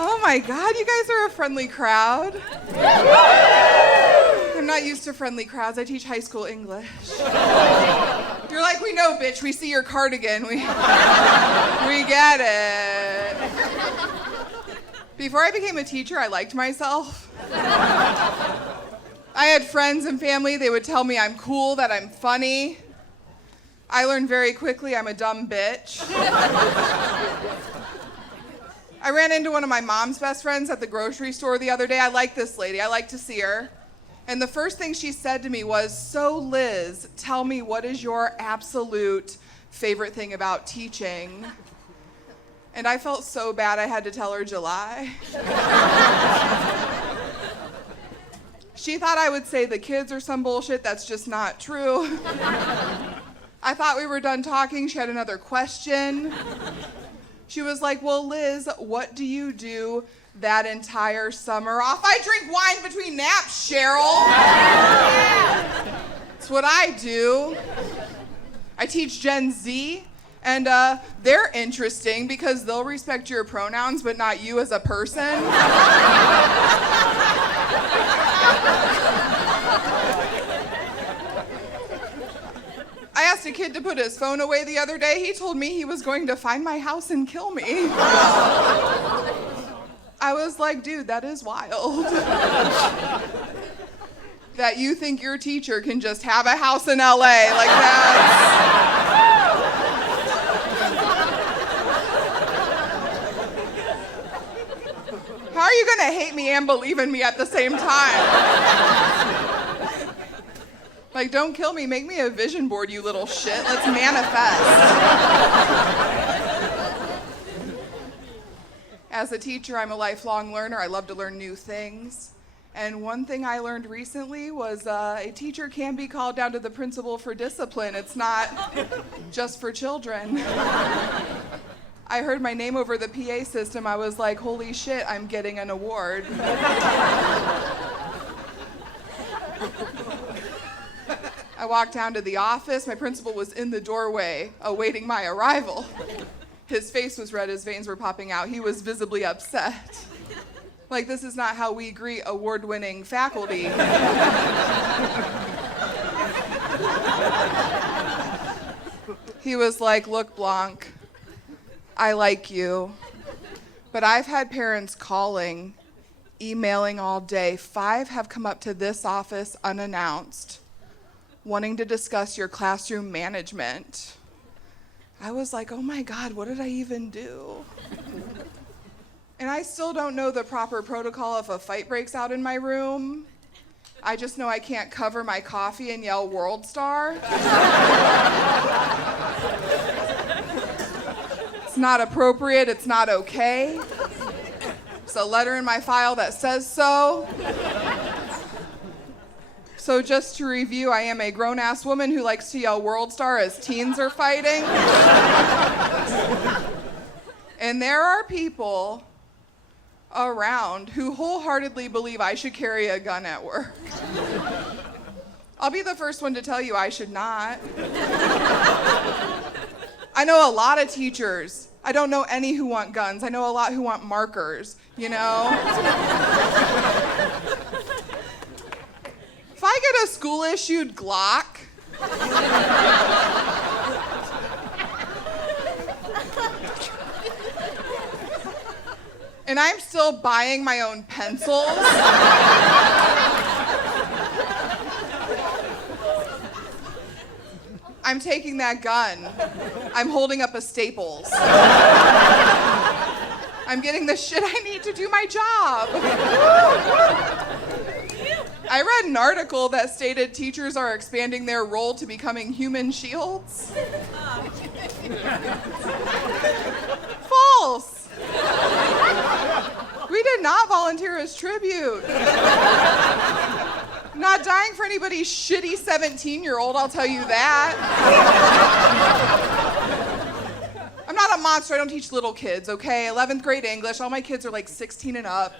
Oh my God, you guys are a friendly crowd. I'm not used to friendly crowds. I teach high school English. You're like, we know, bitch. We see your cardigan. We get it. Before I became a teacher, I liked myself. I had friends and family. They would tell me I'm cool, that I'm funny. I learned very quickly I'm a dumb bitch. I ran into one of my mom's best friends at the grocery store the other day. I like this lady. I like to see her. And the first thing she said to me was, "So Liz, tell me, what is your absolute favorite thing about teaching?" And I felt so bad I had to tell her July. She thought I would say the kids or some bullshit. That's just not true. I thought we were done talking. She had another question. She was like, "Well, Liz, what do you do that entire summer off?" "I drink wine between naps, Cheryl." That's what I do. I teach Gen Z, and they're interesting because they'll respect your pronouns, but not you as a person. I asked a kid to put his phone away the other day. He told me he was going to find my house and kill me. I was like, dude, that is wild. That you think your teacher can just have a house in LA. Like, that's... How are you gonna hate me and believe in me at the same time? Like, don't kill me, make me a vision board, you little shit. Let's manifest. As a teacher, I'm a lifelong learner. I love to learn new things. And one thing I learned recently was a teacher can be called down to the principal for discipline. It's not just for children. I heard my name over the PA system. I was like, holy shit, I'm getting an award. I walked down to the office. My principal was in the doorway, awaiting my arrival. His face was red, his veins were popping out. He was visibly upset. Like, this is not how we greet award-winning faculty. He was like, "Look, Blanc, I like you, but I've had parents calling, emailing all day. 5 have come up to this office unannounced, wanting to discuss your classroom management." I was like, oh my God, what did I even do? And I still don't know the proper protocol if a fight breaks out in my room. I just know I can't cover my coffee and yell "World Star." It's not appropriate, it's not okay. There's a letter in my file that says so. So just to review, I am a grown-ass woman who likes to yell "World Star" as teens are fighting. And there are people around who wholeheartedly believe I should carry a gun at work. I'll be the first one to tell you I should not. I know a lot of teachers. I don't know any who want guns. I know a lot who want markers, you know? If I get a school-issued Glock, and I'm still buying my own pencils, I'm taking that gun. I'm holding up a Staples. I'm getting the shit I need to do my job. I read an article that stated teachers are expanding their role to becoming human shields. False. We did not volunteer as tribute. Not dying for anybody's shitty 17-year-old, I'll tell you that. I'm not a monster, I don't teach little kids, okay? 11th grade English, all my kids are like 16 and up.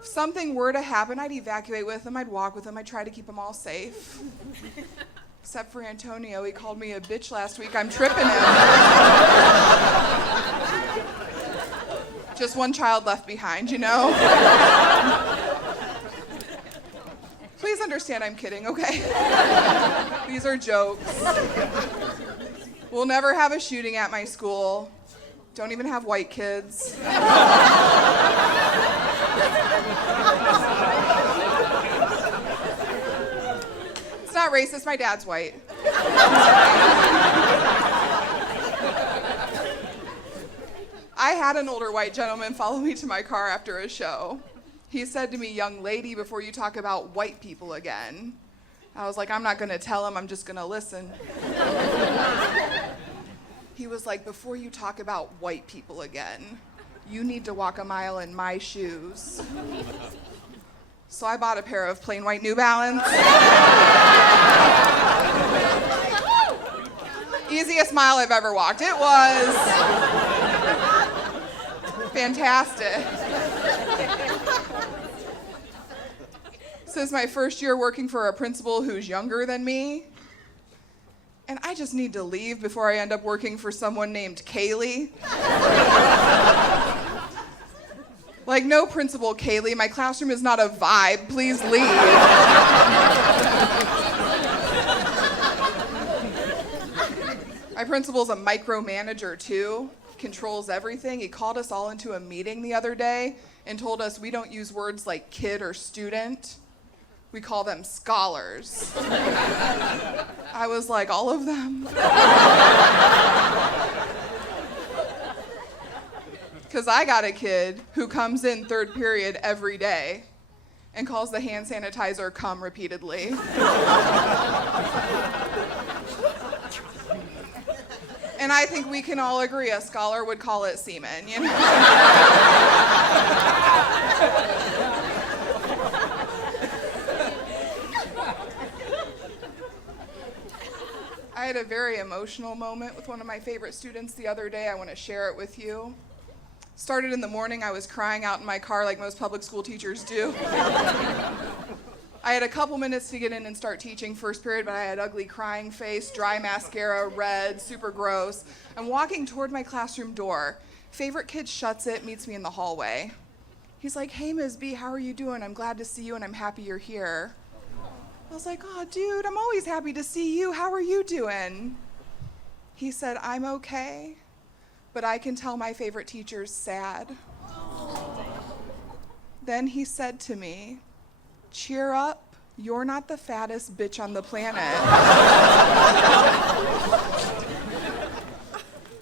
If something were to happen, I'd evacuate with them, I'd walk with them, I'd try to keep them all safe. Except for Antonio, he called me a bitch last week, I'm tripping him. Just one child left behind, you know? Please understand I'm kidding, okay? These are jokes. We'll never have a shooting at my school. Don't even have white kids. It's not racist, my dad's white. I had an older white gentleman follow me to my car after a show. He said to me, "Young lady, before you talk about white people again." I was like, "I'm not gonna tell him, I'm just gonna listen." He was like, "Before you talk about white people again, you need to walk a mile in my shoes." So I bought a pair of plain white New Balance. Easiest mile I've ever walked. It was fantastic. This is my first year working for a principal who's younger than me. And I just need to leave before I end up working for someone named Kaylee. Like, no, Principal Kaylee, my classroom is not a vibe. Please leave. My principal's a micromanager, too. Controls everything. He called us all into a meeting the other day and told us we don't use words like kid or student. We call them scholars. I was like, all of them? Because I got a kid who comes in third period every day and calls the hand sanitizer cum repeatedly. And I think we can all agree a scholar would call it semen, you know? I had a very emotional moment with one of my favorite students the other day. I want to share it with you. Started in the morning, I was crying out in my car like most public school teachers do. I had a couple minutes to get in and start teaching first period, but I had ugly crying face, dry mascara, red, super gross. I'm walking toward my classroom door. Favorite kid shuts it, meets me in the hallway. He's like, "Hey, Ms. B, how are you doing? I'm glad to see you and I'm happy you're here." I was like, "Oh, dude, I'm always happy to see you. How are you doing?" He said, "I'm okay, but I can tell my favorite teacher's sad." Then he said to me, "Cheer up, you're not the fattest bitch on the planet."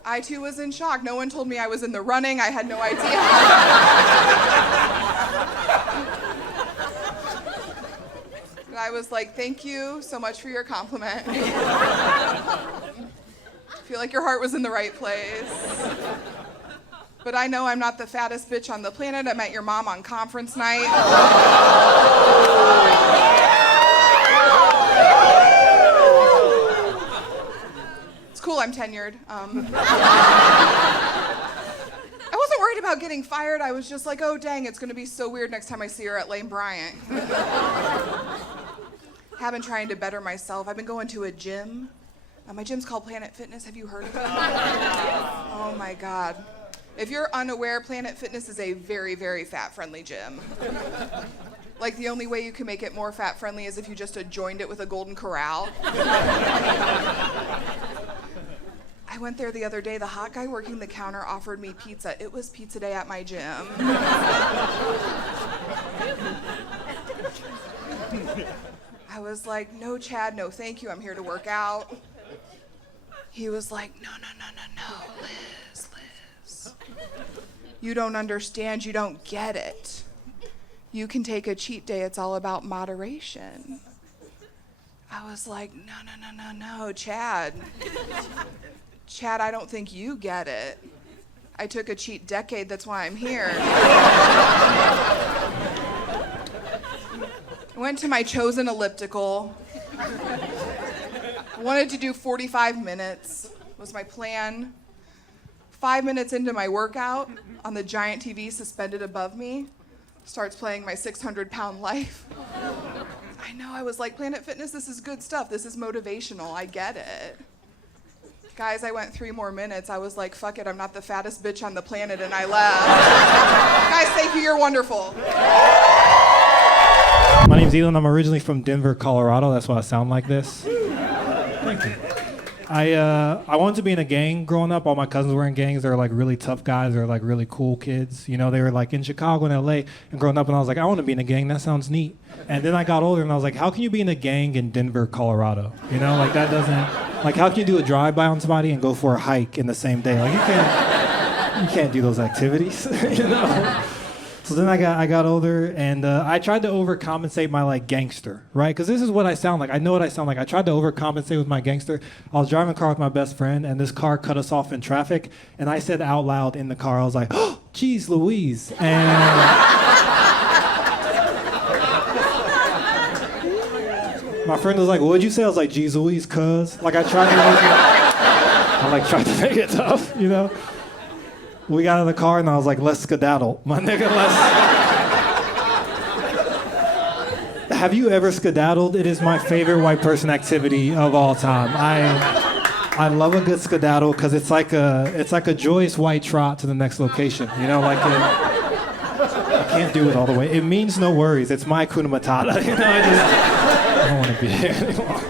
I too was in shock. No one told me I was in the running. I had no idea. But I was like, "Thank you so much for your compliment." I feel like your heart was in the right place. But I know I'm not the fattest bitch on the planet. I met your mom on conference night. It's cool, I'm tenured. I wasn't worried about getting fired. I was just like, oh, dang, it's going to be so weird next time I see her at Lane Bryant. Have been trying to better myself. I've been going to a gym. My gym's called Planet Fitness. Have you heard of it? Oh, my God. If you're unaware, Planet Fitness is a very, very fat-friendly gym. Like, the only way you can make it more fat-friendly is if you just adjoined it with a Golden Corral. I went there the other day. The hot guy working the counter offered me pizza. It was pizza day at my gym. I was like, "No, Chad, no, thank you. I'm here to work out." He was like, no, Liz. You don't understand. You don't get it. You can take a cheat day. It's all about moderation. I was like, no, Chad. Chad, I don't think you get it. I took a cheat decade. That's why I'm here. I went to my chosen elliptical. I wanted to do 45 minutes, was my plan. 5 minutes into my workout, on the giant TV suspended above me, starts playing my 600-pound life. I know, I was like, Planet Fitness, this is good stuff. This is motivational. I get it. Guys, I went 3 more minutes. I was like, fuck it, I'm not the fattest bitch on the planet, and I left. Guys, thank you, you're wonderful. My name's Elon. I'm originally from Denver, Colorado. That's why I sound like this. Thank you. I wanted to be in a gang growing up. All my cousins were in gangs. They were like really tough guys. They were like really cool kids. You know, they were like in Chicago and LA and growing up, and I was like, I want to be in a gang. That sounds neat. And then I got older and I was like, how can you be in a gang in Denver, Colorado? You know, like that doesn't, like how can you do a drive-by on somebody and go for a hike in the same day? Like you can't do those activities, you know? So then I got older, and I tried to overcompensate my like gangster, right? Because this is what I sound like. I know what I sound like. I tried to overcompensate with my gangster. I was driving a car with my best friend, and this car cut us off in traffic, and I said out loud in the car, I was like, oh, geez Louise. And my friend was like, what'd you say? I was like, geez Louise, cuz. Like I tried to make it tough, you know? We got in the car and I was like, let's skedaddle. My nigga, let's... Have you ever skedaddled? It is my favorite white person activity of all time. I love a good skedaddle because it's like a joyous white trot to the next location. You know, like I can't do it all the way. It means no worries. It's my Hakuna Matata. You know, I don't want to be here anymore.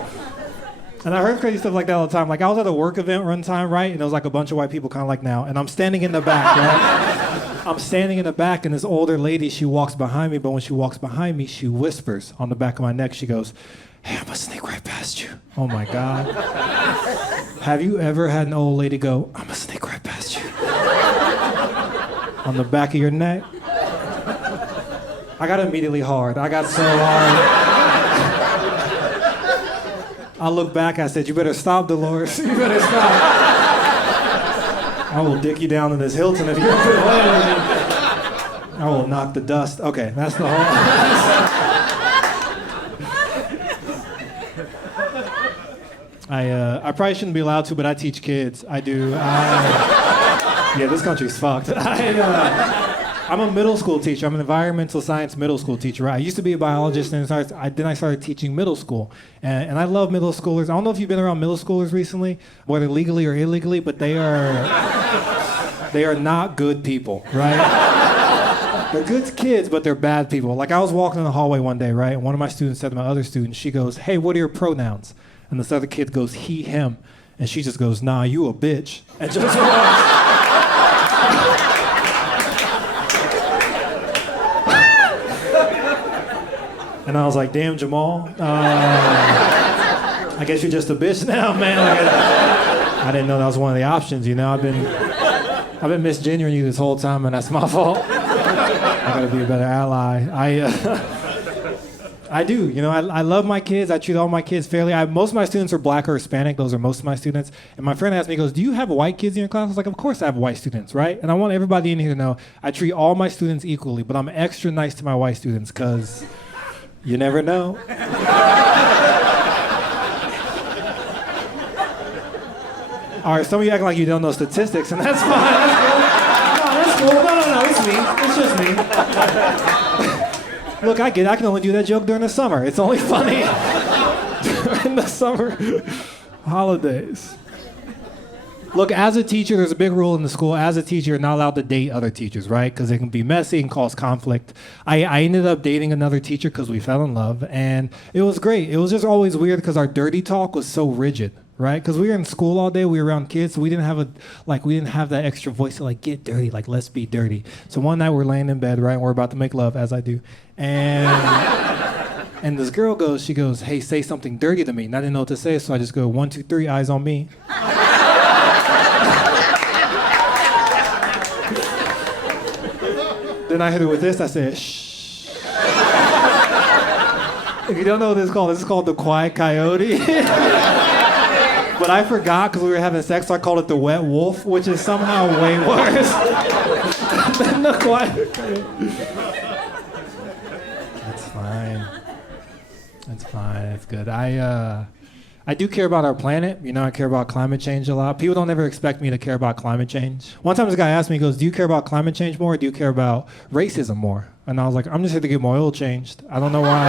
And I heard crazy stuff like that all the time. Like I was at a work event one time, right? And there was like a bunch of white people kind of like now. And I'm standing in the back, right? I'm standing in the back and this older lady, she walks behind me. But when she walks behind me, she whispers on the back of my neck. She goes, hey, I'm gonna sneak right past you. Oh my God. Have you ever had an old lady go, I'm gonna sneak right past you? On the back of your neck? I got immediately hard. I got so hard. I looked back, I said, you better stop, Dolores. You better stop. I will dick you down in this Hilton if you don't put away with me. I will knock the dust. Okay, that's the whole... I probably shouldn't be allowed to, but I teach kids. I do. Yeah, this country's fucked. I'm a middle school teacher. I'm an environmental science middle school teacher. Right? I used to be a biologist, and then I started teaching middle school. And I love middle schoolers. I don't know if you've been around middle schoolers recently, whether legally or illegally, but they are not good people, right? They're good kids, but they're bad people. Like I was walking in the hallway one day, right? And one of my students said to my other student, she goes, hey, what are your pronouns? And this other kid goes, he, him. And she just goes, nah, you a bitch. And just walks. And I was like, damn, Jamal. I guess you're just a bitch now, man. Like, I didn't know that was one of the options, you know. I've been misgendering you this whole time, and that's my fault. I gotta be a better ally. I do, you know, I love my kids. I treat all my kids fairly. Most of my students are black or Hispanic. Those are most of my students. And my friend asked me, he goes, do you have white kids in your class? I was like, of course I have white students, right? And I want everybody in here to know I treat all my students equally, but I'm extra nice to my white students because you never know. All right, some of you acting like you don't know statistics, and that's fine. That's cool. No, it's me. It's just me. Look, I get it. I can only do that joke during the summer. It's only funny during the summer holidays. Look, as a teacher, there's a big rule in the school. As a teacher, you're not allowed to date other teachers, right? Because it can be messy and cause conflict. I ended up dating another teacher because we fell in love, and it was great. It was just always weird because our dirty talk was so rigid, right? Because we were in school all day, we were around kids, so we didn't have that extra voice to like get dirty, like let's be dirty. So one night we're laying in bed, right, and we're about to make love, as I do, and this girl goes, she goes, hey, say something dirty to me. And I didn't know what to say, so I just go, 1, 2, 3, eyes on me. Then I hit her with this. I said, shh. If you don't know what this is called the quiet coyote. But I forgot because we were having sex, so I called it the wet wolf, which is somehow way worse than the quiet coyote. That's fine. That's fine. It's good. I do care about our planet. You know, I care about climate change a lot. People don't ever expect me to care about climate change. One time this guy asked me, he goes, do you care about climate change more or do you care about racism more? And I was like, I'm just here to get my oil changed. I don't know why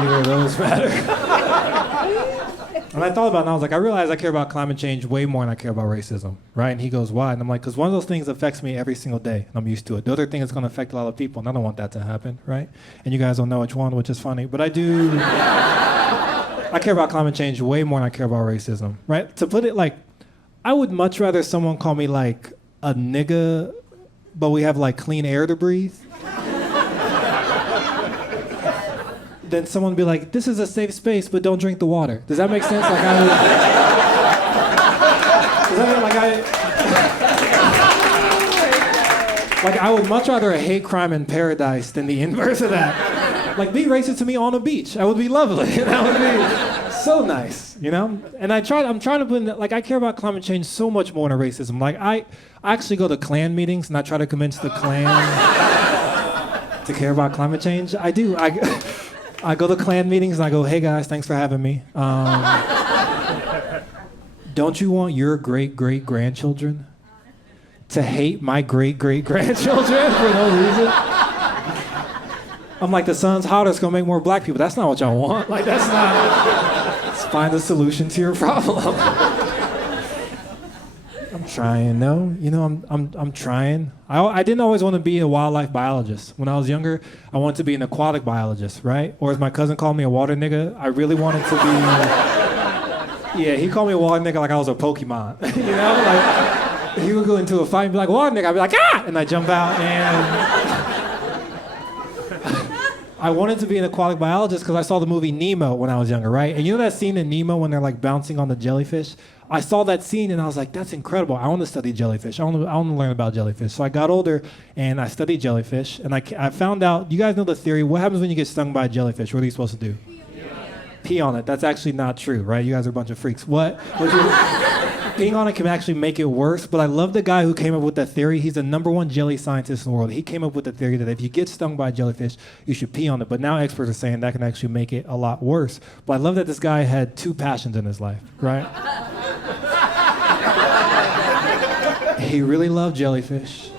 either of those matter. And I thought about it, and I was like, I realize I care about climate change way more than I care about racism, right? And he goes, why? And I'm like, because one of those things affects me every single day, and I'm used to it. The other thing is going to affect a lot of people, and I don't want that to happen, right? And you guys don't know which one, which is funny. But I do. I care about climate change way more than I care about racism, right? To put it like, I would much rather someone call me like a nigga, but we have like clean air to breathe. Then someone would be like, this is a safe space, but don't drink the water. Does that make sense? Like I would, does that mean like I would much rather a hate crime in paradise than the inverse of that. Like be racist to me on a beach. That would be lovely. That would be so nice, you know? And I'm trying to put in that, like I care about climate change so much more than racism. Like I actually go to Klan meetings and I try to convince the Klan to care about climate change. I do. I go to Klan meetings and I go, hey guys, thanks for having me. Don't you want your great-great-grandchildren to hate my great-great-grandchildren for no reason? I'm like, the sun's hotter, it's gonna make more black people. That's not what y'all want. Like, that's not, let's find a solution to your problem. I'm trying, no? You know, I'm trying. I didn't always want to be a wildlife biologist. When I was younger, I wanted to be an aquatic biologist, right? Or as my cousin called me, a water nigga. I really wanted to be, yeah, he called me a water nigga like I was a Pokemon. You know, like, he would go into a fight and be like, water nigga. I'd be like, ah! And I'd jump out and... I wanted to be an aquatic biologist because I saw the movie Nemo when I was younger, right? And you know that scene in Nemo when they're like bouncing on the jellyfish? I saw that scene and I was like, that's incredible. I want to study jellyfish. I want to learn about jellyfish. So I got older and I studied jellyfish and I found out, you guys know the theory, what happens when you get stung by a jellyfish? What are you supposed to do? Pee on it. That's actually not true, right? You guys are a bunch of freaks. Peeing on it can actually make it worse, but I love the guy who came up with that theory. He's the #1 jelly scientist in the world. He came up with the theory that if you get stung by a jellyfish, you should pee on it. But now experts are saying that can actually make it a lot worse. But I love that this guy had 2 passions in his life, right? He really loved jellyfish,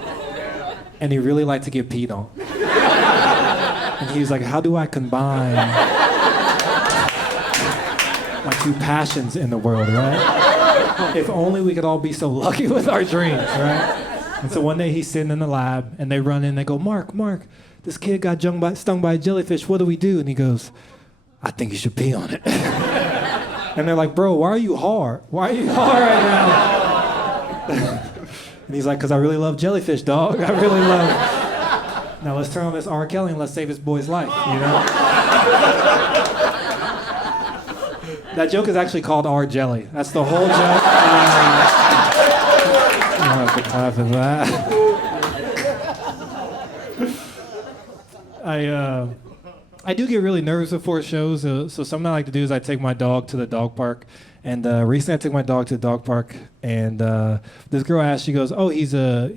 and he really liked to get peed on. And he was like, how do I combine my 2 passions in the world, right? If only we could all be so lucky with our dreams, right? And so one day he's sitting in the lab, and they run in, they go, Mark, this kid got stung by a jellyfish, what do we do? And he goes, I think you should pee on it. And they're like, bro, why are you hard? Why are you hard right now? And he's like, because I really love jellyfish, dog. I really love it. Now let's turn on this R. Kelly and let's save this boy's life, you know? That joke is actually called R. Jelly. That's the whole joke. You don't have to laugh at that. I do get really nervous before shows, so something I like to do is I take my dog to the dog park. And recently I took my dog to the dog park, and this girl asked, she goes, oh, he's a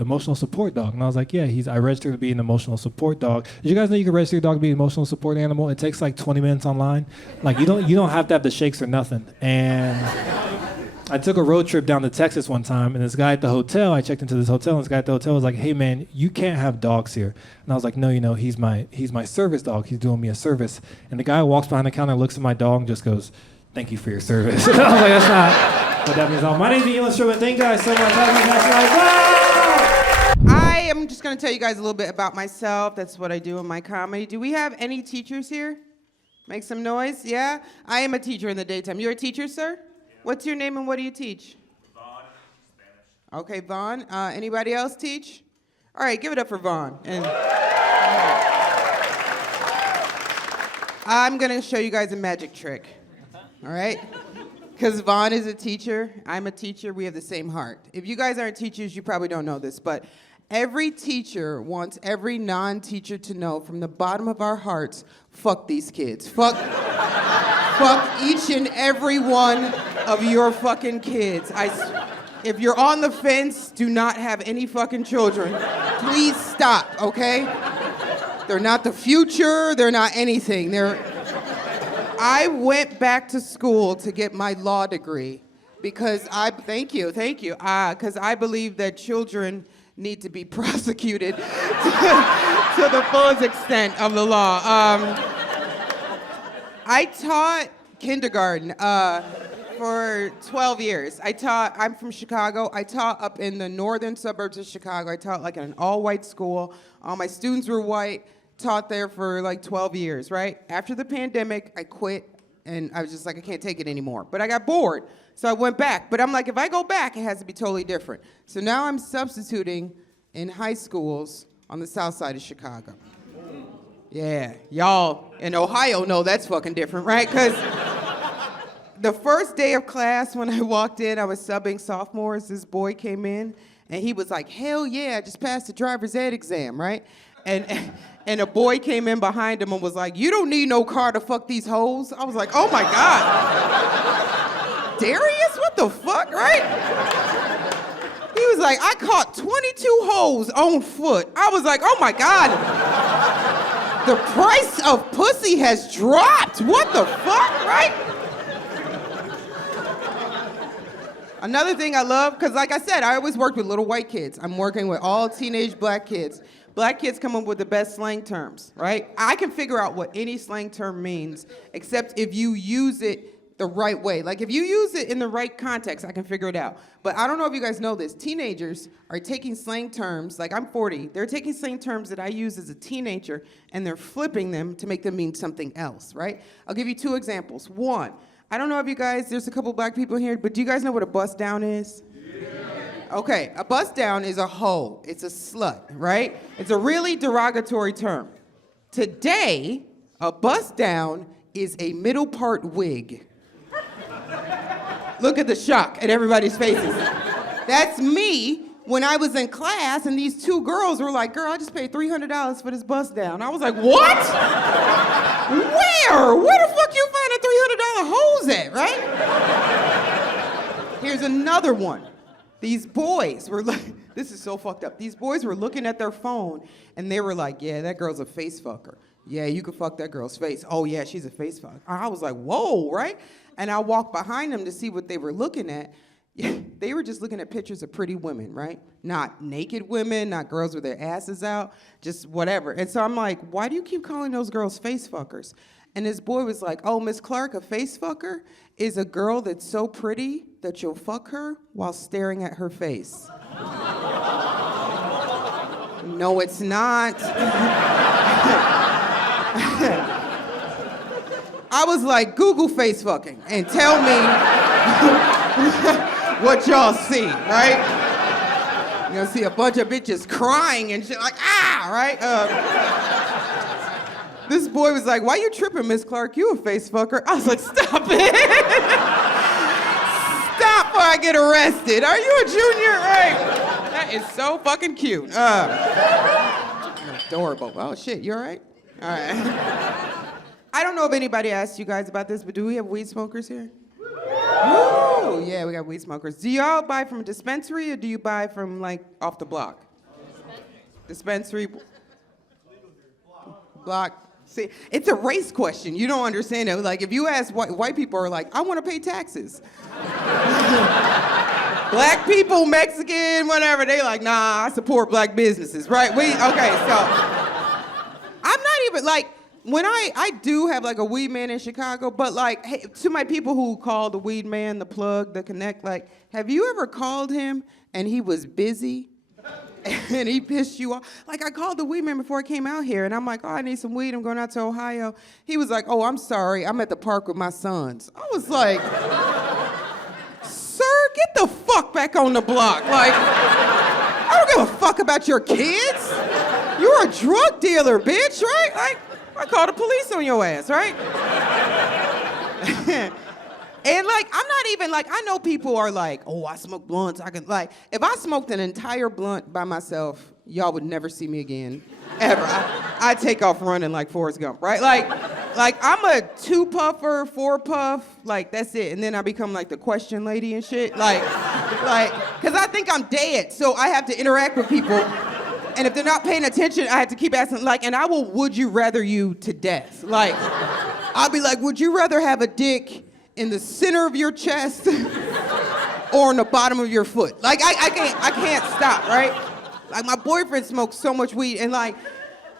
emotional support dog. And I was like, yeah, I registered to be an emotional support dog. Did you guys know you can register your dog to be an emotional support animal? It takes like 20 minutes online. Like you don't have to have the shakes or nothing. And I took a road trip down to Texas one time, and this guy at the hotel, I checked into this hotel, and this guy at the hotel was like, hey man, you can't have dogs here. And I was like, no, you know, he's my service dog. He's doing me a service. And the guy walks behind the counter, looks at my dog, and just goes, thank you for your service. And I was like, that's not what that means at all. My name's Ian Strowman. Thank you guys so much. I am just going to tell you guys a little bit about myself. That's what I do in my comedy. Do we have any teachers here? Make some noise, yeah? I am a teacher in the daytime. You're a teacher, sir? Yeah. What's your name and what do you teach? Vaughn, Spanish. Okay, Vaughn. Anybody else teach? All right, give it up for Vaughn. And I'm going to show you guys a magic trick. All right? Because Vaughn is a teacher, I'm a teacher, we have the same heart. If you guys aren't teachers, you probably don't know this, but every teacher wants every non-teacher to know from the bottom of our hearts, fuck these kids. Fuck each and every one of your fucking kids. If you're on the fence, do not have any fucking children. Please stop, okay? They're not the future, they're not anything. I went back to school to get my law degree because thank you, because I believe that children need to be prosecuted to the fullest extent of the law. I taught Kindergarten. For 12 years. I'm from Chicago. I taught up in the northern suburbs of Chicago. I taught like in an all-white school. All my students were white. Taught there for like 12 years, right? After the pandemic, I quit, and I was just like, I can't take it anymore. But I got bored, so I went back. But I'm like, if I go back, it has to be totally different. So now I'm substituting in high schools on the south side of Chicago. Yeah, y'all in Ohio know that's fucking different, right? Because the first day of class when I walked in, I was subbing sophomores. This boy came in, and he was like, hell yeah, I just passed the driver's ed exam, right? And a boy came in behind him and was like, you don't need no car to fuck these hoes. I was like, oh my God. Darius, what the fuck, right? He was like, I caught 22 hoes on foot. I was like, oh my God. The price of pussy has dropped. What the fuck, right? Another thing I love, because like I said, I always worked with little white kids. I'm working with all teenage black kids. Black kids come up with the best slang terms, right? I can figure out what any slang term means, except if you use it the right way. Like if you use it in the right context, I can figure it out. But I don't know if you guys know this. Teenagers are taking slang terms, like I'm 40, they're taking slang terms that I used as a teenager, and they're flipping them to make them mean something else, right? I'll give you two examples. One, I don't know if you guys, there's a couple black people here, but do you guys know what a bust down is? Okay, a bust down is a hoe. It's a slut, right? It's a really derogatory term. Today, a bust down is a middle part wig. Look at the shock at everybody's faces. That's me when I was in class and these two girls were like, girl, I just paid $300 for this bust down. I was like, what? Where? Where the fuck you find a $300 hose at, right? Here's another one. These boys were like, this is so fucked up. These boys were looking at their phone and they were like, yeah, that girl's a face fucker. Yeah, you could fuck that girl's face. Oh yeah, she's a face fucker. I was like, whoa, right? And I walked behind them to see what they were looking at. They were just looking at pictures of pretty women, right? Not naked women, not girls with their asses out, just whatever. And so I'm like, why do you keep calling those girls face fuckers? And this boy was like, oh, Miss Clark, a face fucker is a girl that's so pretty that you'll fuck her while staring at her face. No, it's not. I was like, Google face fucking and tell me what y'all see, right? You're gonna see a bunch of bitches crying and shit, like, ah, right? This boy was like, why you tripping, Miss Clark? You a face fucker. I was like, stop it. Stop or I get arrested. Are you a junior? Right? That is so fucking cute. Adorable. Oh, shit, you all right? All right. I don't know if anybody asked you guys about this, but do we have weed smokers here? Woo! Yeah, we got weed smokers. Do y'all buy from a dispensary or do you buy from, like, off the block? Dispensary. Block. See, it's a race question. You don't understand it. Like, if you ask white people are like, I want to pay taxes. Black people, Mexican, whatever, they like, nah, I support black businesses, right? Okay, so I'm not even, like, when I do have, like, a weed man in Chicago, but, like, hey, to my people who call the weed man, the plug, the connect, like, have you ever called him and he was busy? And he pissed you off. Like, I called the weed man before I came out here, and I'm like, oh, I need some weed. I'm going out to Ohio. He was like, oh, I'm sorry. I'm at the park with my sons. I was like, sir, get the fuck back on the block. Like, I don't give a fuck about your kids. You're a drug dealer, bitch, right? Like, I called the police on your ass, right? And, like, I'm not even, like, I know people are like, oh, I smoke blunts. I can, like, if I smoked an entire blunt by myself, y'all would never see me again, ever. I'd take off running like Forrest Gump, right? Like I'm a 2-puffer, 4-puff, like, that's it. And then I become, like, the question lady and shit. Like, because I think I'm dead, so I have to interact with people. And if they're not paying attention, I have to keep asking, like, and I will would you rather you to death. Like, I'll be like, would you rather have a dick in the center of your chest or on the bottom of your foot? Like, I can't stop, right? Like, my boyfriend smokes so much weed, and like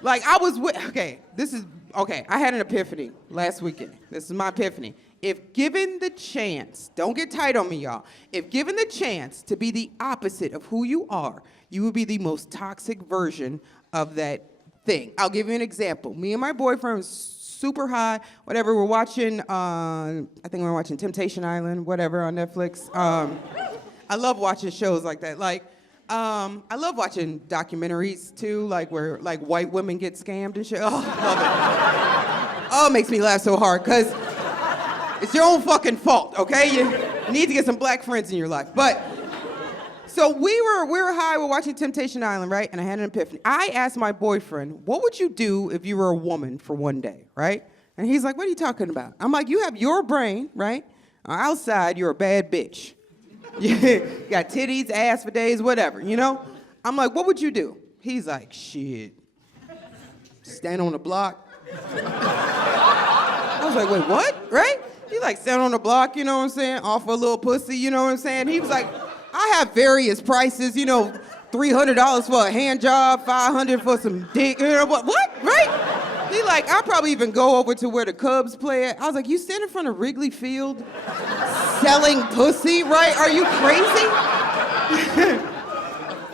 I was with, I had an epiphany last weekend. This is my epiphany. if given the chance, don't get tight on me, y'all. If given the chance to be the opposite of who you are, you would be the most toxic version of that thing. I'll give you an example. Me and my boyfriend was super high, whatever. We're watching, I think we're watching Temptation Island, whatever, on Netflix. I love watching shows like that. Like, I love watching documentaries too, like where like white women get scammed and shit. Oh, love it. Oh, it makes me laugh so hard because it's your own fucking fault, okay? You need to get some black friends in your life. But so we were high, we're watching Temptation Island, right? And I had an epiphany. I asked my boyfriend, what would you do if you were a woman for one day, right? And he's like, what are you talking about? I'm like, you have your brain, right? Outside, you're a bad bitch. You got titties, ass for days, whatever, you know? I'm like, what would you do? He's like, shit. Stand on the block. I was like, wait, what? Right? He's like, stand on the block, you know what I'm saying? Offer a little pussy, you know what I'm saying? He was like, I have various prices, you know, $300 for a hand job, $500 for some dick, you know what? Right? He like, I'll probably even go over to where the Cubs play at. I was like, you stand in front of Wrigley Field selling pussy, right? Are you crazy?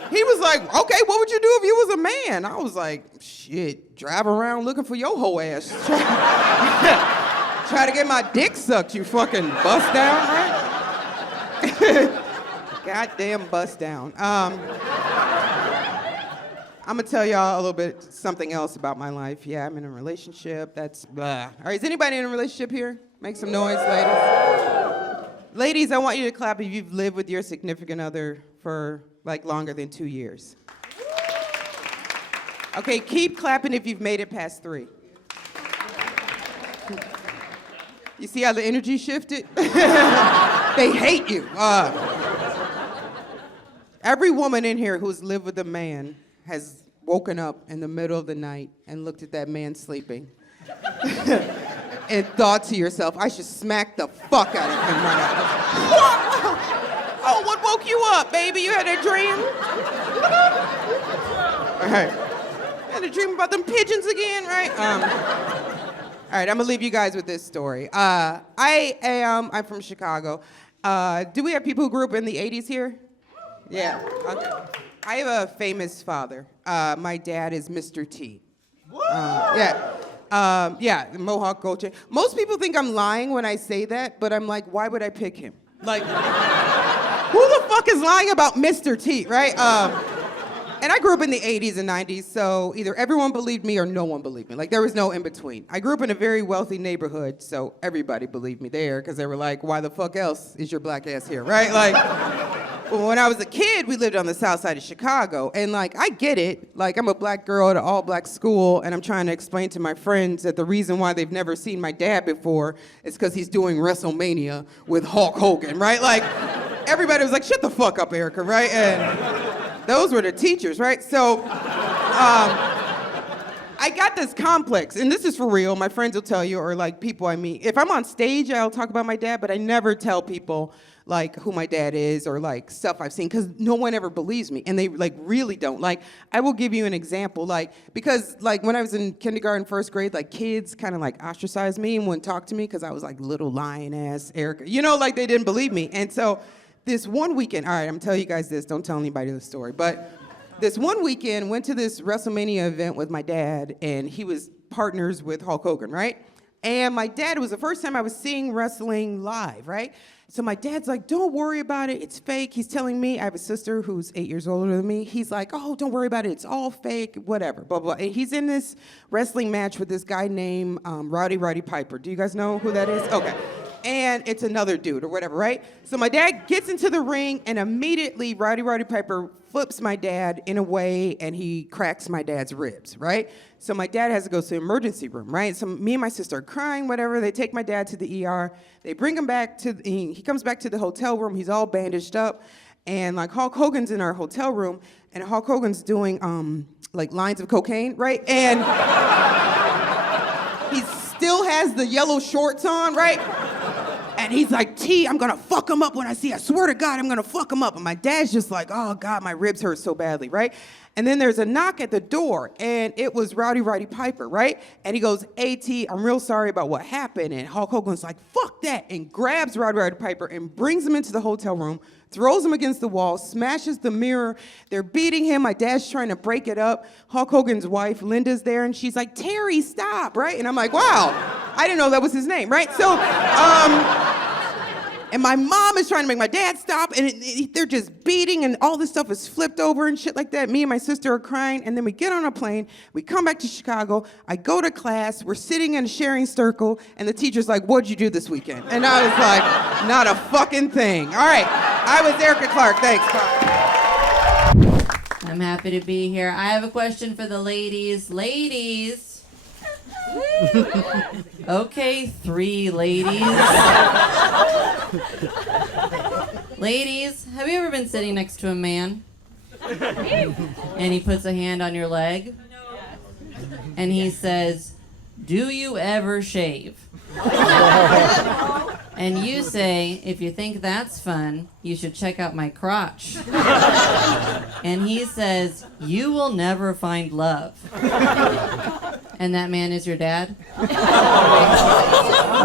He was like, okay, what would you do if you was a man? I was like, shit, drive around looking for your whole ass. Try to get my dick sucked, you fucking bust down, right? Goddamn bust down. I'm gonna tell y'all a little bit something else about my life. Yeah, I'm in a relationship. That's blah. All right, is anybody in a relationship here? Make some noise, ladies. Ladies, I want you to clap if you've lived with your significant other for like longer than 2 years. Okay, keep clapping if you've made it past 3. You see how the energy shifted? They hate you. Every woman in here who's lived with a man has woken up in the middle of the night and looked at that man sleeping and thought to yourself, I should smack the fuck out of him right now. Oh, what woke you up, baby? You had a dream? All right. You had a dream about them pigeons again, right? All right, I'm gonna leave you guys with this story. I'm from Chicago. Do we have people who grew up in the 80s here? Yeah, okay. I have a famous father. My dad is Mr. T. Yeah, Mohawk gold chain. Most people think I'm lying when I say that, but I'm like, why would I pick him? Like, who the fuck is lying about Mr. T, right? And I grew up in the 80s and 90s, so either everyone believed me or no one believed me. Like, there was no in between. I grew up in a very wealthy neighborhood, so everybody believed me there, because they were like, why the fuck else is your black ass here, right? Like, well, when I was a kid, we lived on the south side of Chicago, and like, I get it. Like, I'm a black girl at an all-black school, and I'm trying to explain to my friends that the reason why they've never seen my dad before is because he's doing WrestleMania with Hulk Hogan, right? Like, everybody was like, shut the fuck up, Erica, right? And those were the teachers, right? So I got this complex, and this is for real. My friends will tell you, or like people I meet. If I'm on stage, I'll talk about my dad, but I never tell people like who my dad is or like stuff I've seen, because no one ever believes me, and they like really don't. Like, I will give you an example, like, because like when I was in kindergarten, first grade, like kids kind of like ostracized me and wouldn't talk to me because I was like little lion ass Erica, you know, like they didn't believe me. And so this one weekend, all right, I'm telling you guys this, don't tell anybody the story, but this one weekend, went to this WrestleMania event with my dad, and he was partners with Hulk Hogan, right? And my dad, it was the first time I was seeing wrestling live, right? So my dad's like, don't worry about it, it's fake. He's telling me, I have a sister who's 8 years older than me. He's like, oh, don't worry about it, it's all fake, whatever, blah, blah. And he's in this wrestling match with this guy named Roddy Piper. Do you guys know who that is? Okay. And it's another dude or whatever, right? So my dad gets into the ring, and immediately Roddy Piper flips my dad in a way, and he cracks my dad's ribs, right? So my dad has to go to the emergency room, right? So me and my sister are crying, whatever. They take my dad to the ER. They bring him back he comes back to the hotel room. He's all bandaged up. And like Hulk Hogan's in our hotel room, and Hulk Hogan's doing like lines of cocaine, right? And he still has the yellow shorts on, right? And And he's like, T, I'm gonna fuck him up when I see you. I swear to God, I'm gonna fuck him up. And my dad's just like, oh God, my ribs hurt so badly, right? And then there's a knock at the door, and it was Rowdy Roddy Piper, right? And he goes, hey, T, I'm real sorry about what happened. And Hulk Hogan's like, fuck that, and grabs Rowdy Roddy Piper and brings him into the hotel room, throws him against the wall, smashes the mirror. They're beating him. My dad's trying to break it up. Hulk Hogan's wife, Linda's there, and she's like, Terry, stop, right? And I'm like, wow, I didn't know that was his name, right? So, and my mom is trying to make my dad stop, and they're just beating, and all this stuff is flipped over and shit like that. Me and my sister are crying, and then we get on a plane. We come back to Chicago. I go to class. We're sitting in a sharing circle, and the teacher's like, what'd you do this weekend? And I was like, not a fucking thing. All right, I was Erica Clark. Thanks. Bye. I'm happy to be here. I have a question for the ladies. Ladies. Okay, 3 ladies. Ladies, have you ever been sitting next to a man? And he puts a hand on your leg? And he says, do you ever shave? And you say, if you think that's fun, you should check out my crotch. And he says, you will never find love. And that man is your dad?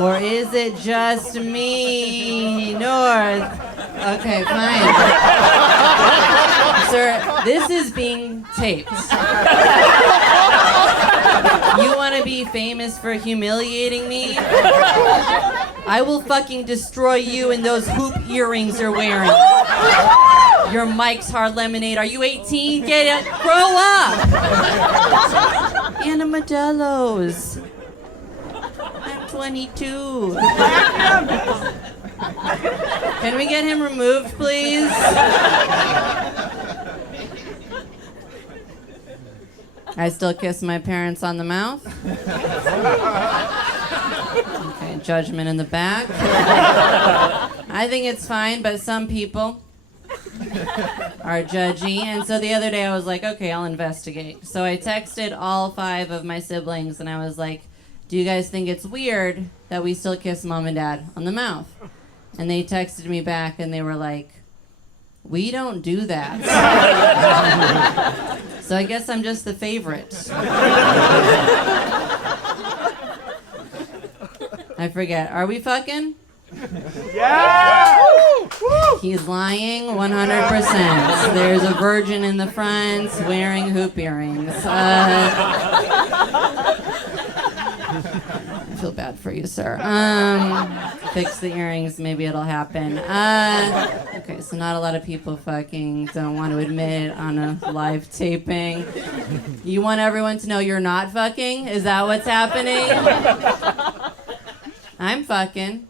Or is it just me, North? Okay, fine. Sir, this is being taped. You want to be famous for humiliating me? I will fucking destroy you and those hoop earrings you're wearing. Your Mike's Hard Lemonade. Are you 18? Get it. Grow up. Anna Modelo's. I'm 22. Can we get him removed, please? I still kiss my parents on the mouth. Okay, judgment in the back. I think it's fine, but some people are judgy. And so the other day I was like, okay, I'll investigate. So I texted all 5 of my siblings and I was like, do you guys think it's weird that we still kiss mom and dad on the mouth? And they texted me back and they were like, we don't do that. So I guess I'm just the favorite. I forget. Are we fucking? Yeah! He's lying 100%. There's a virgin in the front wearing hoop earrings. I feel bad for you, sir. Fix the earrings, maybe it'll happen. Okay, so not a lot of people fucking don't want to admit on a live taping. You want everyone to know you're not fucking? Is that what's happening? I'm fucking.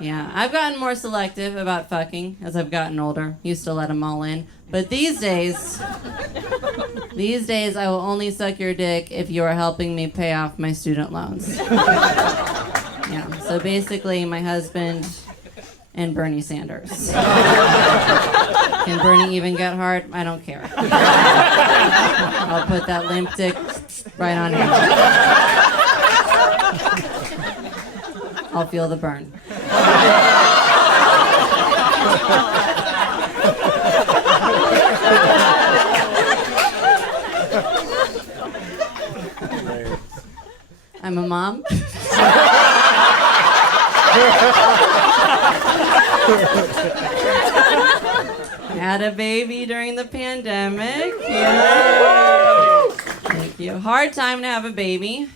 Yeah, I've gotten more selective about fucking as I've gotten older. Used to let them all in. But these days I will only suck your dick if you are helping me pay off my student loans. Yeah, so basically my husband and Bernie Sanders. Can Bernie even get hard? I don't care. I'll put that limp dick right on him. I'll feel the burn. I'm a mom. Had a baby during the pandemic. Yeah. Thank you. Hard time to have a baby.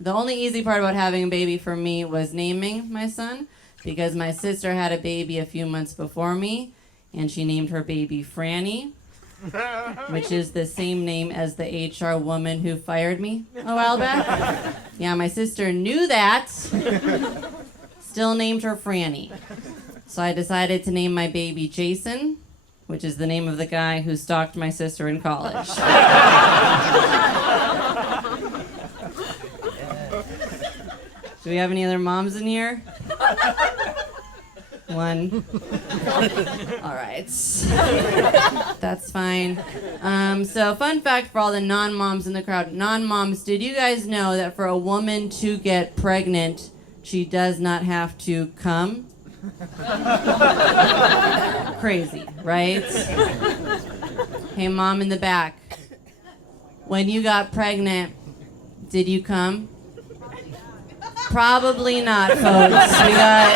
The only easy part about having a baby for me was naming my son, because my sister had a baby a few months before me, and she named her baby Franny, which is the same name as the HR woman who fired me a while back. Yeah, my sister knew that, still named her Franny. So I decided to name my baby Jason, which is the name of the guy who stalked my sister in college. Do we have any other moms in here? One. All right. That's fine. So fun fact for all the non-moms in the crowd. Non-moms, did you guys know that for a woman to get pregnant, She does not have to come. Crazy, right? Hey, mom in the back. When you got pregnant, did you come? Probably not, folks. We got...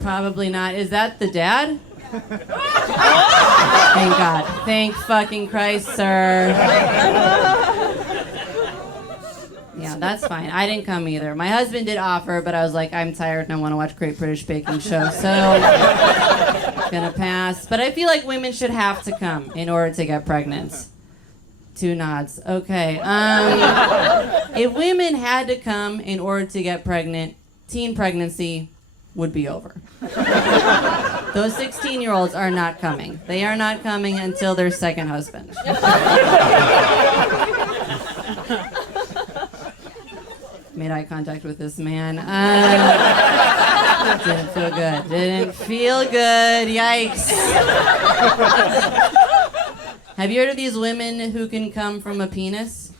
Probably not. Is that the dad? Thank God. Thank fucking Christ, sir. Yeah, that's fine. I didn't come either. My husband did offer, but I was like, I'm tired and I want to watch Great British Baking Show, so gonna pass. But I feel like women should have to come in order to get pregnant. 2 nods. Okay. If women had to come in order to get pregnant, teen pregnancy would be over. Those 16-year-olds are not coming. They are not coming until their second husband. Made eye contact with this man. Didn't feel good. Didn't feel good. Yikes. Have you heard of these women who can come from a penis?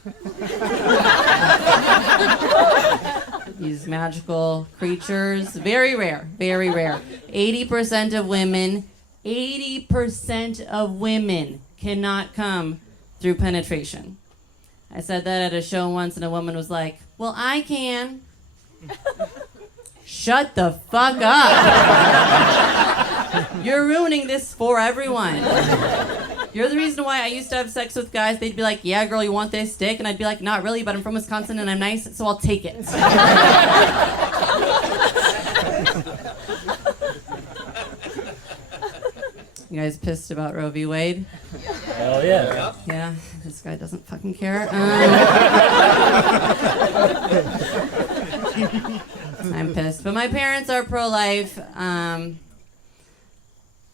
These magical creatures. Very rare. Very rare. 80% of women cannot come through penetration. I said that at a show once and a woman was like, well, I can. Shut the fuck up. You're ruining this for everyone. You're the reason why I used to have sex with guys. They'd be like, yeah, girl, you want this dick? And I'd be like, not really, but I'm from Wisconsin and I'm nice, so I'll take it. You guys pissed about Roe v. Wade? Hell yeah. Yeah, this guy doesn't fucking care. I'm pissed. But my parents are pro-life,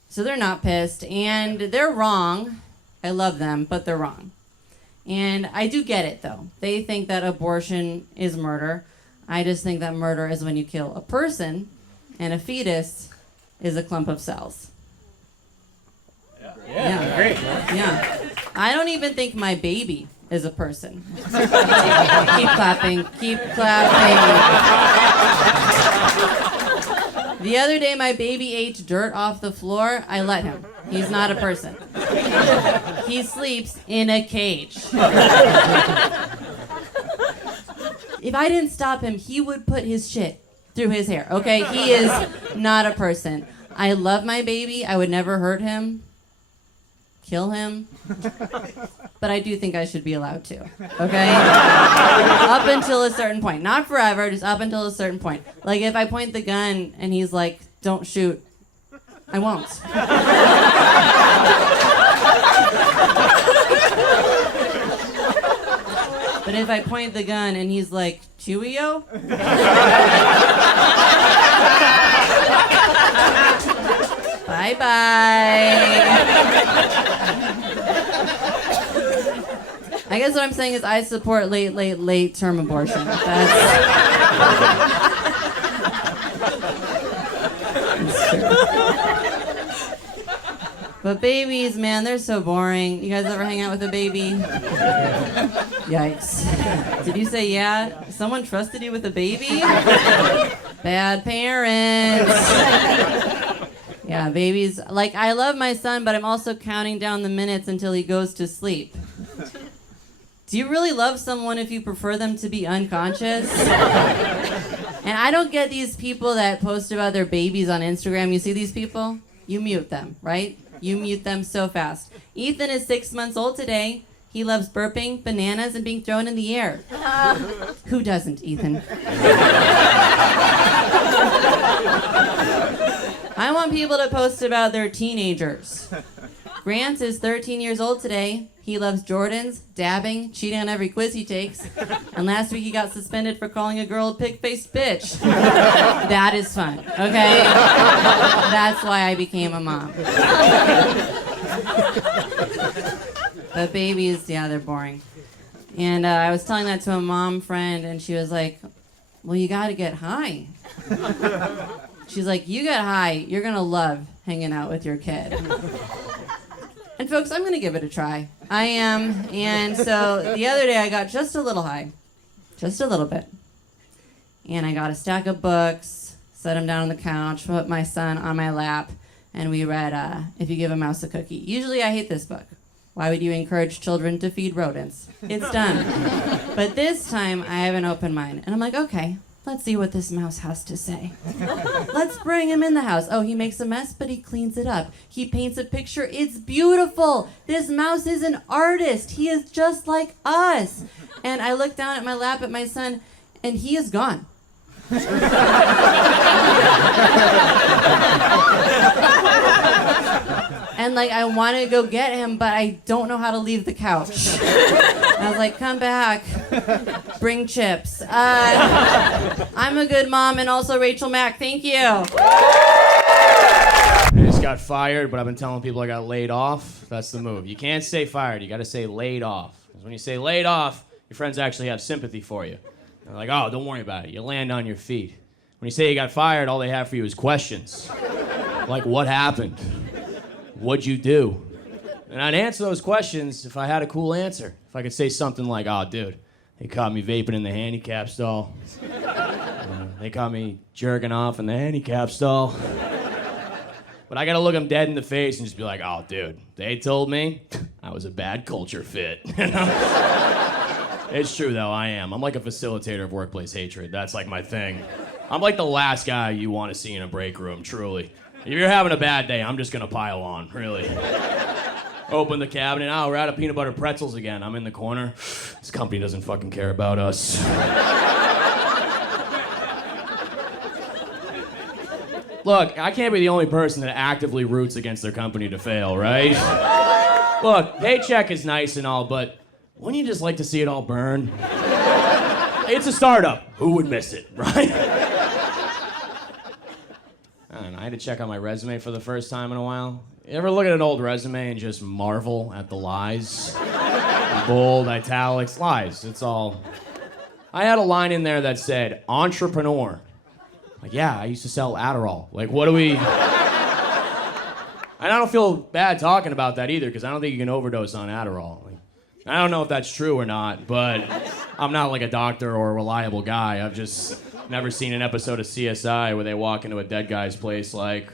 so they're not pissed. And they're wrong. I love them, but they're wrong. And I do get it, though. They think that abortion is murder. I just think that murder is when you kill a person, and a fetus is a clump of cells. Yeah. Great. Yeah. I don't even think my baby is a person. Keep clapping. Keep clapping. The other day, my baby ate dirt off the floor. I let him. He's not a person. He sleeps in a cage. If I didn't stop him, he would put his shit through his hair, okay? He is not a person. I love my baby. I would never hurt him. Kill him. But I do think I should be allowed to, okay? Up until a certain point. Not forever, just up until a certain point. Like, if I point the gun and he's like, don't shoot, I won't. But if I point the gun and he's like, Chewie-o? Bye-bye. I guess what I'm saying is I support late term abortion. That's true. But babies, man, they're so boring. You guys ever hang out with a baby? Yikes. Did you say yeah? Someone trusted you with a baby? Bad parents. Yeah, babies. Like, I love my son, but I'm also counting down the minutes until he goes to sleep. Do you really love someone if you prefer them to be unconscious? And I don't get these people that post about their babies on Instagram. You see these people? You mute them, right? You mute them so fast. Ethan is 6 months old today. He loves burping, bananas, and being thrown in the air. Who doesn't, Ethan? I want people to post about their teenagers. Grant is 13 years old today. He loves Jordans, dabbing, cheating on every quiz he takes. And last week he got suspended for calling a girl a pig-faced bitch. That is fun, okay? That's why I became a mom. But babies, yeah, they're boring. And I was telling that to a mom friend, and she was like, well, you gotta get high. She's like, you get high, you're gonna love hanging out with your kid. And folks, I'm gonna give it a try. I am. And so the other day I got just a little high. just a little bit. And I got a stack of books, set them down on the couch, put my son on my lap, and we read If You Give a Mouse a Cookie. Usually I hate this book. Why would you encourage children to feed rodents? It's dumb. But this time I have an open mind. And I'm like, okay, let's see what this mouse has to say. Let's bring him in the house. Oh, he makes a mess, but he cleans it up. He paints a picture. It's beautiful. This mouse is an artist. He is just like us. And I look down at my lap at my son, and he is gone. And like I want to go get him, but I don't know how to leave the couch. I was like, come back, bring chips. I'm a good mom and also Rachel Mack. Thank you. I just got fired, but I've been telling people I got laid off. That's the move. You can't say fired. You got to say laid off. Because when you say laid off, your friends actually have sympathy for you. They're like, oh, don't worry about it. You land on your feet. When you say you got fired, all they have for you is questions. Like, what happened? What'd you do? And I'd answer those questions if I had a cool answer. If I could say something like, oh, dude, they caught me vaping in the handicap stall. They caught me jerking off in the handicap stall. But I gotta look them dead in the face and just be like, oh, dude, they told me I was a bad culture fit. You know? It's true, though, I am. I'm like a facilitator of workplace hatred. That's like my thing. I'm like the last guy you want to see in a break room, truly. If you're having a bad day, I'm just gonna pile on, really. Open the cabinet, oh, we're out of peanut butter pretzels again. I'm in the corner. This company doesn't fucking care about us. Look, I can't be the only person that actively roots against their company to fail, right? Look, paycheck is nice and all, but wouldn't you just like to see it all burn? It's a startup. Who would miss it, right? I don't know, I had to check out my resume for the first time in a while. You ever look at an old resume and just marvel at the lies? Bold, italics, lies. It's all. I had a line in there that said, entrepreneur. Like, yeah, I used to sell Adderall. Like, what do we... And I don't feel bad talking about that either, because I don't think you can overdose on Adderall. Like, I don't know if that's true or not, but I'm not like a doctor or a reliable guy. I've just never seen an episode of CSI where they walk into a dead guy's place like,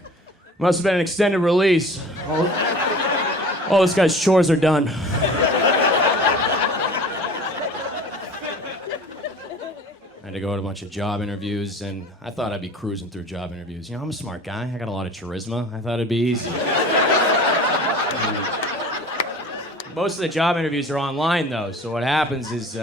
must have been an extended release. Oh, this guy's chores are done. I had to go to a bunch of job interviews, and I thought I'd be cruising through job interviews. You know, I'm a smart guy. I got a lot of charisma. I thought it'd be easy. Most of the job interviews are online, though, so what happens is,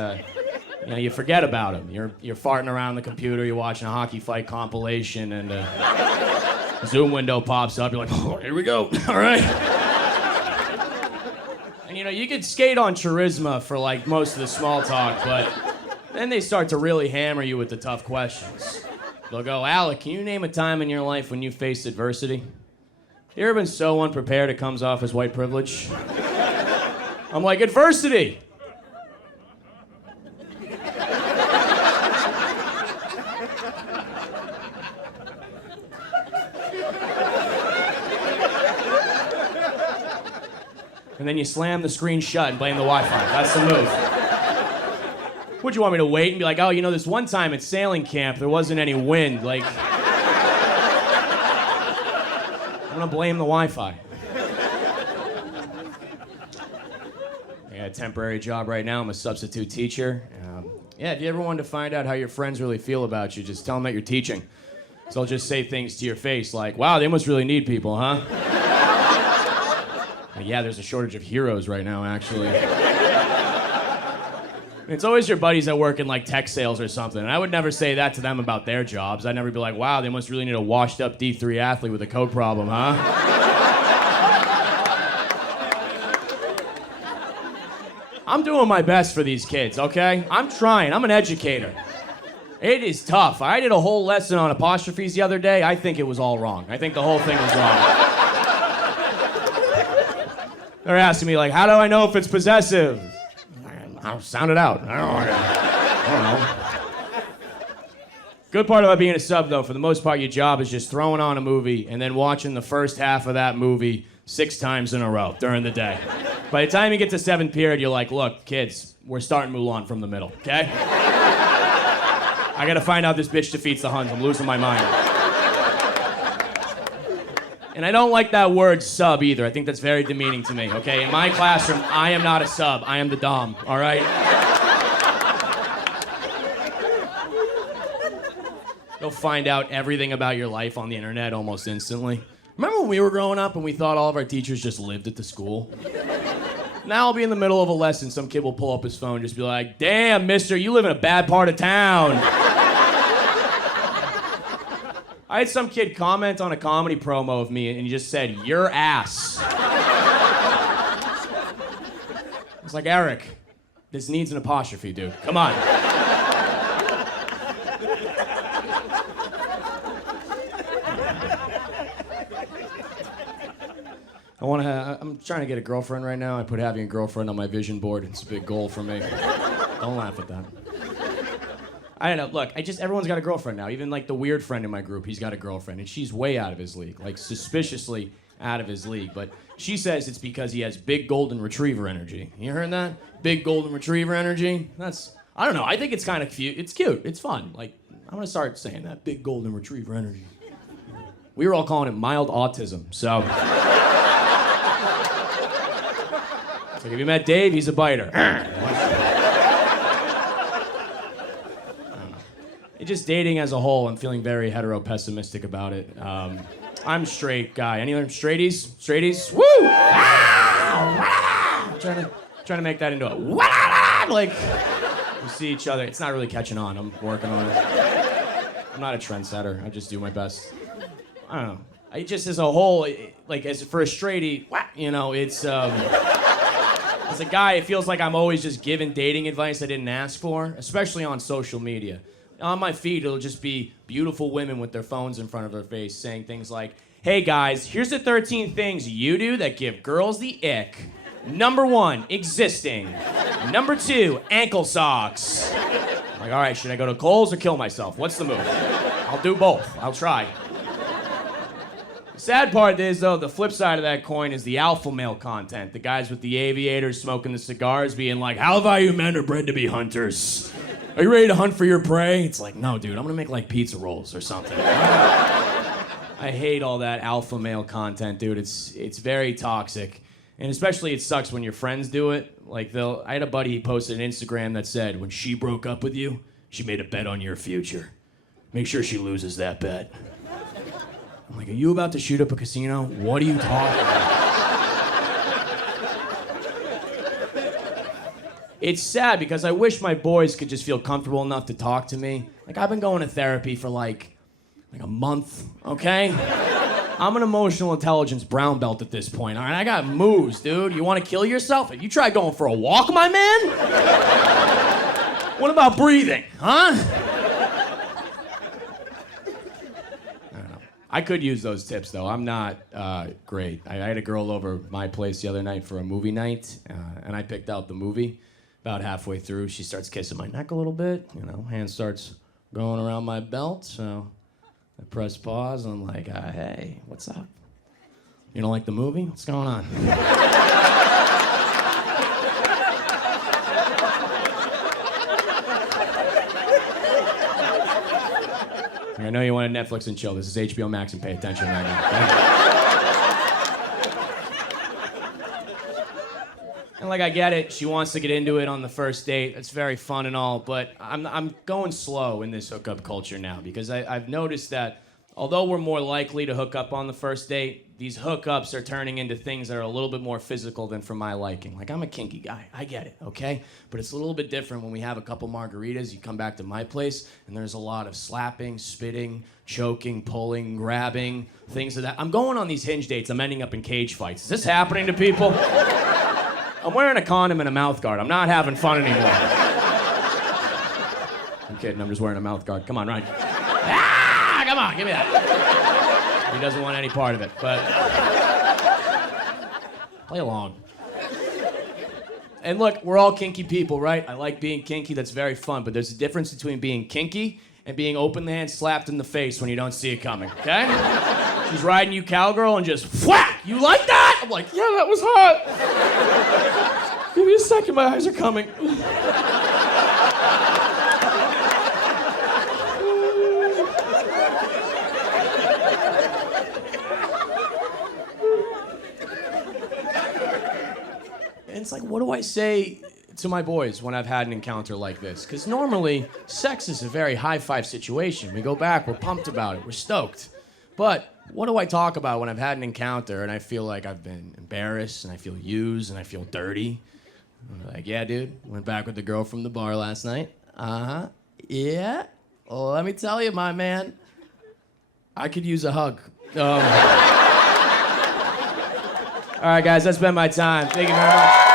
you forget about them. You're farting around the computer, you're watching a hockey fight compilation, and a Zoom window pops up. You're like, oh, here we go. All right. And, you could skate on charisma for, like, most of the small talk, but then they start to really hammer you with the tough questions. They'll go, Alec, can you name a time in your life when you faced adversity? You ever been so unprepared it comes off as white privilege? I'm like, adversity. And then you slam the screen shut and blame the Wi-Fi. That's the move. Would you want me to wait and be like, oh, this one time at sailing camp, there wasn't any wind. Like, I'm gonna blame the Wi-Fi. I got a temporary job right now. I'm a substitute teacher. If you ever wanted to find out how your friends really feel about you, just tell them that you're teaching. So they'll just say things to your face like, wow, they must really need people, huh? Yeah, there's a shortage of heroes right now, actually. It's always your buddies that work in like tech sales or something. And I would never say that to them about their jobs. I'd never be like, wow, they must really need a washed up D3 athlete with a code problem, huh? I'm doing my best for these kids, okay? I'm trying. I'm an educator. It is tough. I did a whole lesson on apostrophes the other day. I think it was all wrong. I think the whole thing was wrong. They're asking me, like, how do I know if it's possessive? I'll sound it out. I don't know. Good part about being a sub, though, for the most part, your job is just throwing on a movie and then watching the first half of that movie 6 times in a row during the day. By the time you get to 7th period, you're like, look, kids, we're starting Mulan from the middle, okay? I gotta find out this bitch defeats the Huns. I'm losing my mind. And I don't like that word sub either. I think that's very demeaning to me, okay? In my classroom, I am not a sub. I am the dom, all right? You'll find out everything about your life on the internet almost instantly. Remember when we were growing up and we thought all of our teachers just lived at the school? Now I'll be in the middle of a lesson, some kid will pull up his phone and just be like, damn, mister, you live in a bad part of town. I had some kid comment on a comedy promo of me and he just said, your ass. I was like, Eric, this needs an apostrophe, dude. Come on. I'm trying to get a girlfriend right now. I put having a girlfriend on my vision board. It's a big goal for me. Don't laugh at that. I don't know. Look, everyone's got a girlfriend now. Even like the weird friend in my group, he's got a girlfriend, and she's way out of his league, like suspiciously out of his league. But she says it's because he has big golden retriever energy. You heard that? Big golden retriever energy? I don't know. I think it's kind of cute. It's cute. It's fun. Like, I'm gonna start saying that. Big golden retriever energy. We were all calling it mild autism, so. It's like, have you met Dave? He's a biter. It's just dating as a whole, I'm feeling very hetero-pessimistic about it. I'm straight guy. Any other straighties? Straighties? Woo! I'm trying to make that into a like we see each other. It's not really catching on. I'm working on it. I'm not a trendsetter. I just do my best. I don't know. I just as a whole, like as for a straightie, you know, it's as a guy, it feels like I'm always just giving dating advice I didn't ask for, especially on social media. On my feed, it'll just be beautiful women with their phones in front of their face saying things like, hey guys, here's the 13 things you do that give girls the ick. Number 1, existing. Number 2, ankle socks. I'm like, all right, should I go to Kohl's or kill myself? What's the move? I'll do both. I'll try. The sad part is, though, the flip side of that coin is the alpha male content. The guys with the aviators smoking the cigars being like, how value men are bred to be hunters. Are you ready to hunt for your prey? It's like, no, dude, I'm gonna make like pizza rolls or something. I hate all that alpha male content, dude. It's very toxic. And especially it sucks when your friends do it. Like I had a buddy, he posted an Instagram that said, when she broke up with you, she made a bet on your future. Make sure she loses that bet. I'm like, are you about to shoot up a casino? What are you talking about? It's sad because I wish my boys could just feel comfortable enough to talk to me. Like, I've been going to therapy for like a month, okay? I'm an emotional intelligence brown belt at this point, all right? I got moves, dude. You want to kill yourself? Have you tried going for a walk, my man? What about breathing, huh? I don't know. I could use those tips, though. I'm not great. I had a girl over my place the other night for a movie night, and I picked out the movie. About halfway through, she starts kissing my neck a little bit. You know, hand starts going around my belt. So I press pause. And I'm like, hey, what's up? You don't like the movie? What's going on? I know you want to Netflix and chill. This is HBO Max and pay attention right now. Okay? And like I get it, she wants to get into it on the first date. It's very fun and all, but I'm going slow in this hookup culture now because I've noticed that although we're more likely to hook up on the first date, these hookups are turning into things that are a little bit more physical than for my liking. Like, I'm a kinky guy. I get it, okay? But it's a little bit different when we have a couple margaritas, you come back to my place, and there's a lot of slapping, spitting, choking, pulling, grabbing, things of that. I'm going on these Hinge dates. I'm ending up in cage fights. Is this happening to people? I'm wearing a condom and a mouth guard. I'm not having fun anymore. I'm kidding. I'm just wearing a mouth guard. Come on, Ryan. Ah, come on, give me that. He doesn't want any part of it, but play along. And look, we're all kinky people, right? I like being kinky. That's very fun. But there's a difference between being kinky and being open hand slapped in the face when you don't see it coming, okay? She's riding you cowgirl and just whack! You like that? I'm like, yeah, that was hot. Give me a second, my eyes are coming. And it's like, what do I say to my boys when I've had an encounter like this? Because normally, sex is a very high-five situation. We go back, we're pumped about it, we're stoked. But what do I talk about when I've had an encounter and I feel like I've been embarrassed and I feel used and I feel dirty? I'm like, yeah, dude, went back with the girl from the bar last night. Uh-huh. Yeah? Well, let me tell you, my man, I could use a hug. All right, guys, that's been my time. Thank you very much.